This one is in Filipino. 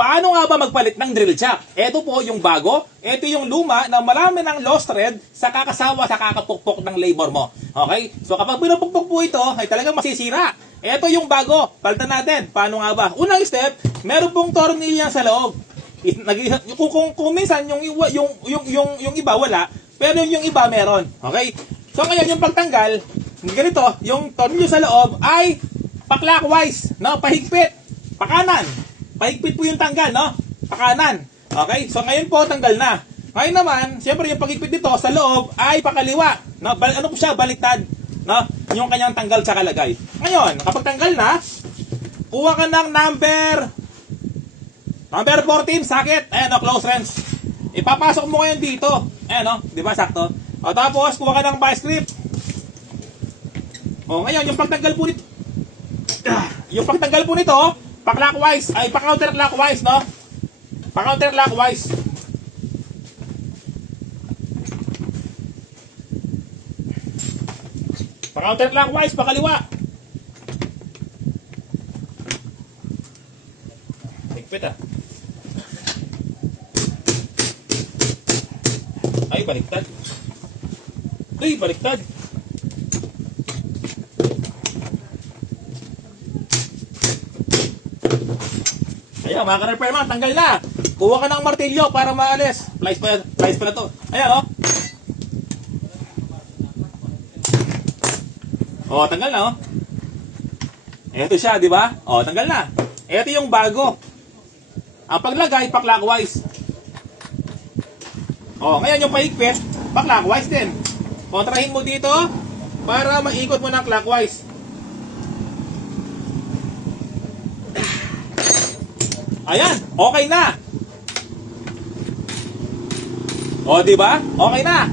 Paano nga ba magpalit ng drill chuck? Ito po yung bago, ito yung luma na marami ng lost thread sa kakasawa sa kakapukpok ng labor mo. Okay? So kapag pinupukpok po ito, ay talagang masisira. Ito yung bago, palitan natin. Paano nga ba? Unang step, meron pong tornilya sa loob. Kung minsan yung iba wala, pero yung iba meron. Okay? So ngayon yung pagtanggal, ganito, yung tornilyo sa loob ay pa-clockwise, no? Pahigpit, pakanan. Pahigpit po yung tanggal, no? Pakanan. Okay? So ngayon po tanggal na. Ngayon naman, siyempre yung paghigpit dito sa loob ay pakaliwa, no? Ano po siya? Baliktad, no? Yung kanyang tanggal sa kalagay. Ngayon, kapag tanggal na, kuha ka ng number 14, socket. Ayan, no? Close wrench. Ipapasok mo ngayon dito. Ayan, no? Di ba? Sakto. O tapos, kuha ka ng vice grip. O ngayon, yung pagtanggal po nito, pa-clockwise, ay pa-counterclockwise, no? Pa-counterclockwise. Pa-counterclockwise, pakaliwa. Higpit ah. Ay, baliktad. Ay, baliktad. Ayan, mga ka-repairman, tanggal na. Kuha ka ng martilyo para maalis. Plies pala to. Ayan, oh. Oh, tanggal na, oh. Ito siya, di ba? Oh, tanggal na. Ito yung bago. Ang paglagay, pa-clockwise. Oh, ngayon yung pahigpit, pa-clockwise din. Kontrahin mo dito para maikot mo ng clockwise. Ayan, okay na. O, di ba? Okay na.